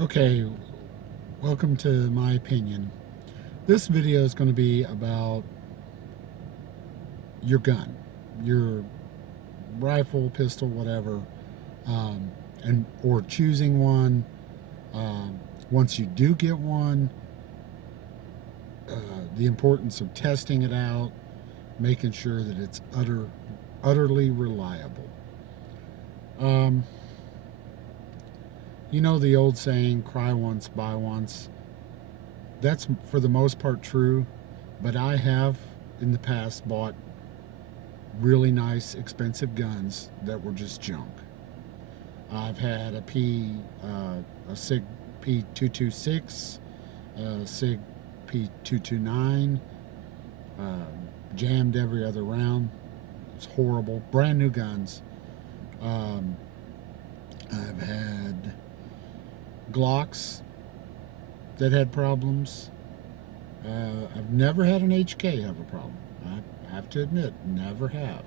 Okay, welcome to my opinion. This video is going to be about your gun, your rifle, pistol, whatever, um, and or choosing one. Once you do get one, the importance of testing it out, making sure that it's utterly reliable. Um, you know the old saying, "Cry once, buy once." That's for the most part true, but I have in the past bought really nice, expensive guns that were just junk. I've had a Sig P226, a Sig P229, jammed every other round. It's horrible. Brand new guns. Um, I've had Glocks that had problems. I've never had an HK have a problem. I have to admit, never have.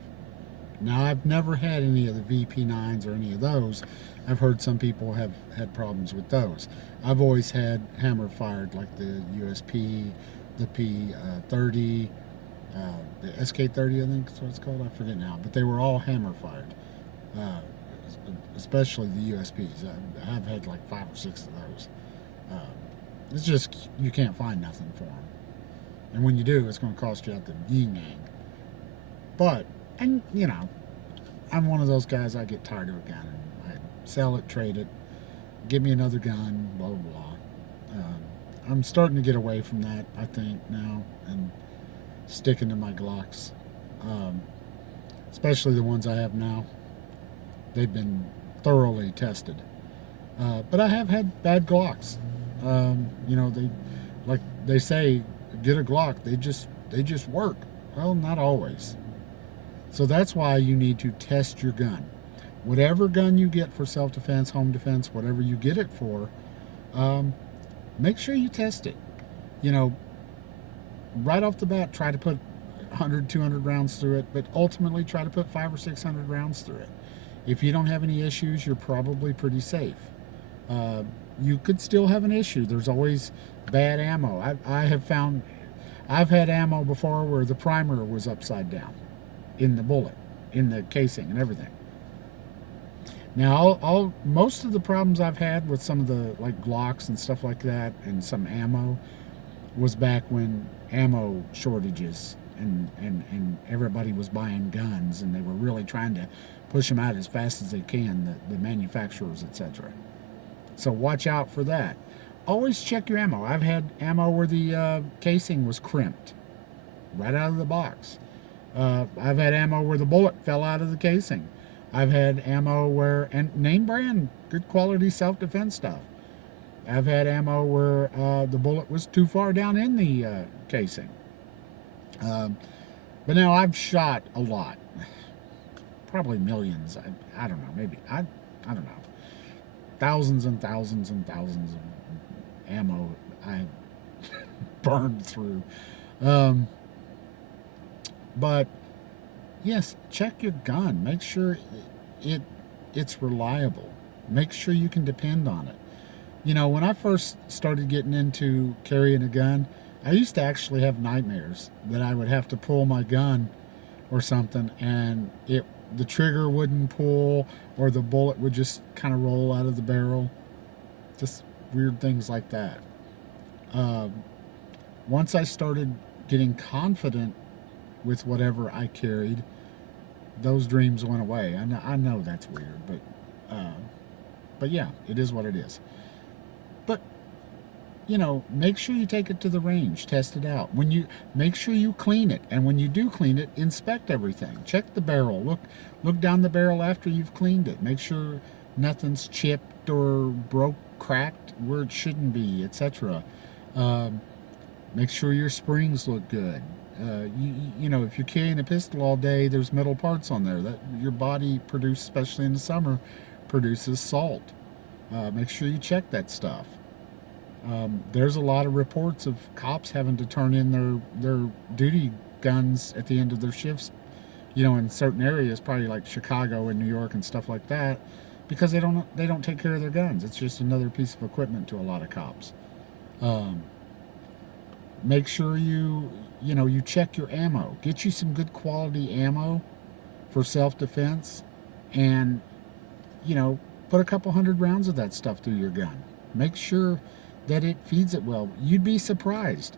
Now, I've never had any of the VP9s or any of those. I've heard some people have had problems with those. I've always had hammer fired, like the USP, the P30, the SK30, I think is what it's called. I forget now. But they were all hammer fired, uh, especially the USPs. I have had like 5 or 6 of those. Uh, it's just, you can't find nothing for them. And when you do, it's going to cost you out the yin yang. But, and you know, I'm one of those guys, I get tired of a gun and I sell it, trade it, give me another gun, blah, blah, blah. I'm starting to get away from that, I think, now, and sticking to my Glocks. Um, Especially the ones I have now. They've been thoroughly tested. But I have had bad Glocks. Like they say, get a Glock. They just work. Well, not always. So that's why you need to test your gun. Whatever gun you get for self-defense, home defense, whatever you get it for, um, make sure you test it. You know, right off the bat, try to put 100, 200 rounds through it, but ultimately try to put 500 or 600 rounds through it. If you don't have any issues, you're probably pretty safe. Uh, you could still have an issue. There's always bad ammo. I have found, I've had ammo before where the primer was upside down in the bullet, in the casing and everything. Now, most of the problems I've had with some of the like Glocks and stuff like that, and some ammo, was back when ammo shortages and everybody was buying guns and they were really trying to push them out as fast as they can, the manufacturers, etc. So watch out for that. Always check your ammo. I've had ammo where the casing was crimped right out of the box. I've had ammo where the bullet fell out of the casing. I've had ammo where, and name brand, good quality self-defense stuff. I've had ammo where the bullet was too far down in the casing. Um, but now I've shot a lot, probably millions. I don't know, maybe I don't know, thousands and thousands and thousands of ammo I burned through. Um, but yes, check your gun. Make sure it it's reliable. Make sure you can depend on it. You know, when I first started getting into carrying a gun, I used to actually have nightmares that I would have to pull my gun or something and the trigger wouldn't pull or the bullet would just kind of roll out of the barrel. Just weird things like that. Um, Once I started getting confident with whatever I carried, those dreams went away. I know that's weird, but yeah, it is what it is. But you know, make sure you take it to the range, test it out. When you make sure you clean it, and when you do clean it, inspect everything. Check the barrel. Look down the barrel after you've cleaned it. Make sure nothing's chipped or broke, cracked where it shouldn't be, etc. Um, Make sure your springs look good. You know, if you're carrying a pistol all day, there's metal parts on there that your body produces, especially in the summer, produces salt. Make sure you check that stuff. There's a lot of reports of cops having to turn in their duty guns at the end of their shifts. You know, in certain areas, probably like Chicago and New York and stuff like that, because they don't take care of their guns. It's just another piece of equipment to a lot of cops. Um, Make sure you check your ammo. Get you some good quality ammo for self-defense, and put a couple hundred rounds of that stuff through your gun. Make sure that it feeds it well. You'd be surprised.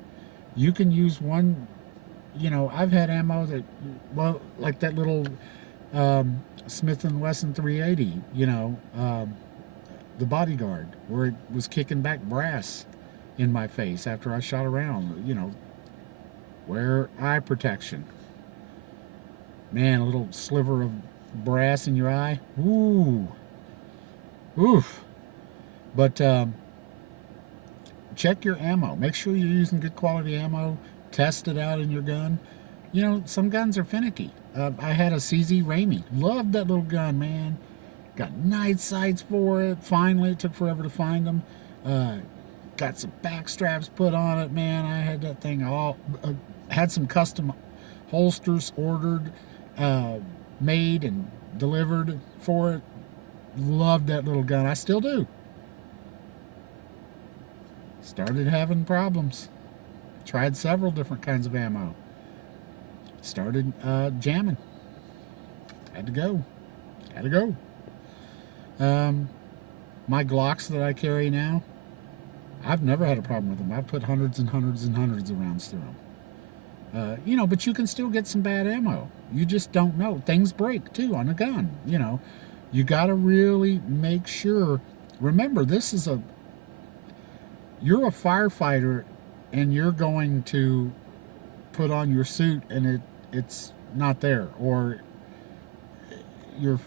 You can use one. I've had ammo that, well, like that little Smith and Wesson 380. The Bodyguard, where it was kicking back brass in my face after I shot around. Wear eye protection. Man, a little sliver of brass in your eye. Ooh. Oof. But check your ammo. Make sure you're using good quality ammo. Test it out in your gun. Some guns are finicky. I had a CZ Ramey. Loved that little gun, man. Got night sights for it. Finally, it took forever to find them. Got some back straps put on it, man. I had that thing all. Had some custom holsters ordered, made and delivered for it. Loved that little gun. I still do. Started having problems. Tried several different kinds of ammo. Started jamming. Had to go. My Glocks that I carry now, I've never had a problem with them. I've put hundreds and hundreds and hundreds of rounds through them. But you can still get some bad ammo. You just don't know. Things break too on a gun. You got to really make sure. Remember, you're a firefighter, and you're going to put on your suit and it's not there, or your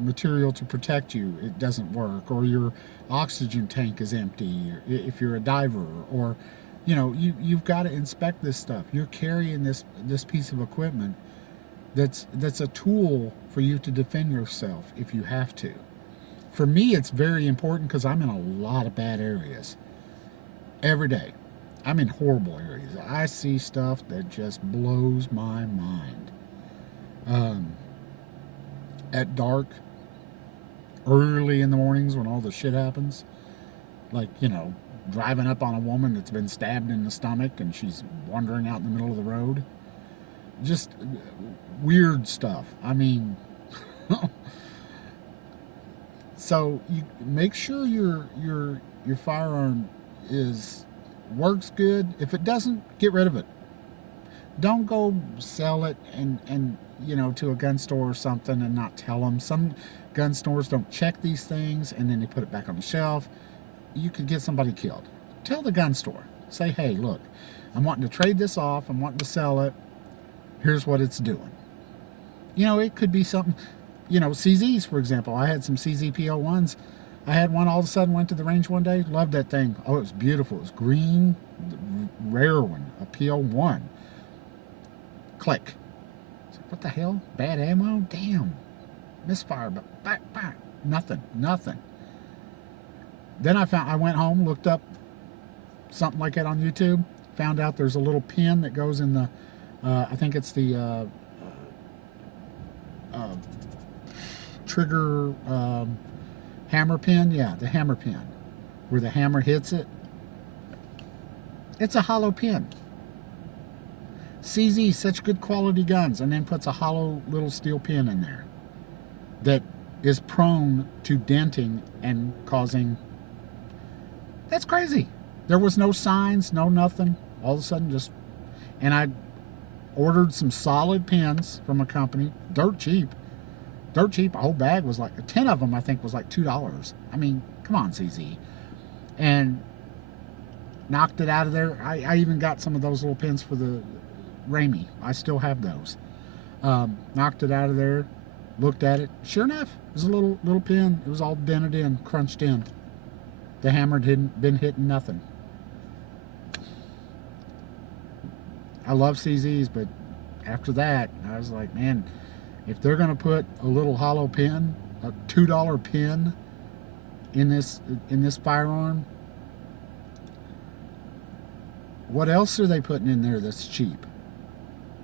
material to protect you, it doesn't work, or your oxygen tank is empty if you're a diver, or you've got to inspect this stuff. You're carrying this piece of equipment that's a tool for you to defend yourself if you have to. For me, it's very important because I'm in a lot of bad areas every day. I'm in horrible areas. I see stuff that just blows my mind. At dark, early in the mornings when all the shit happens, like, driving up on a woman that's been stabbed in the stomach and she's wandering out in the middle of the road. Just weird stuff. I mean, so you make sure your firearm works good. If it doesn't, get rid of it. Don't go sell it and to a gun store or something and not tell them. Some gun stores don't check these things and then they put it back on the shelf. You could get somebody killed. Tell the gun store. Say, hey, look, I'm wanting to trade this off. I'm wanting to sell it. Here's what it's doing. It could be something, CZs, for example. I had some CZ PO1s. I had one all of a sudden, went to the range one day. Loved that thing. Oh, it was beautiful. It was green, rare one, a PO1. Click. What the hell? Bad ammo? Damn. Misfire, but nothing. Then I went home, looked up something like that on YouTube, found out there's a little pin that goes in the, I think it's the trigger hammer pin. Yeah, the hammer pin, where the hammer hits it. It's a hollow pin. CZ, such good quality guns, and then puts a hollow little steel pin in there that is prone to denting and causing. That's crazy. There was no signs, no nothing. All of a sudden, and I ordered some solid pins from a company, dirt cheap. A whole bag was like 10 of them. I think was like $2. I mean, come on, CZ, and knocked it out of there. I even got some of those little pins for the Ramey. I still have those. Knocked it out of there. Looked at it. Sure enough, it was a little pin. It was all dented in, crunched in. The hammer hadn't been hitting nothing. I love CZs, but after that, I was like, man, if they're going to put a little hollow pin, a $2 pin in this firearm, what else are they putting in there that's cheap?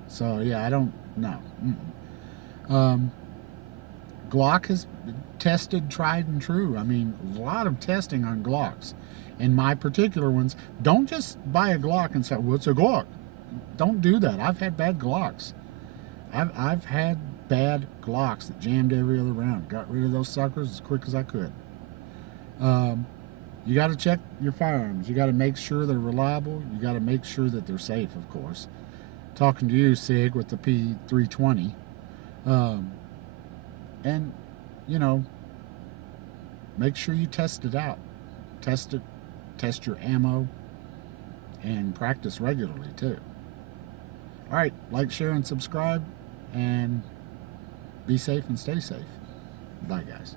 So yeah, I don't know. Glock has tested, tried and true. I mean, a lot of testing on Glocks. And my particular ones, don't just buy a Glock and say, well, it's a Glock. Don't do that. I've had bad Glocks. I've had bad Glocks that jammed every other round. Got rid of those suckers as quick as I could. You got to check your firearms. You got to make sure they're reliable. You got to make sure that they're safe, of course. Talking to you, Sig, with the P320. And, you know, make sure you test it out. Test it. Test your ammo. And practice regularly, too. All right. Like, share, and subscribe. And be safe and stay safe. Bye, guys.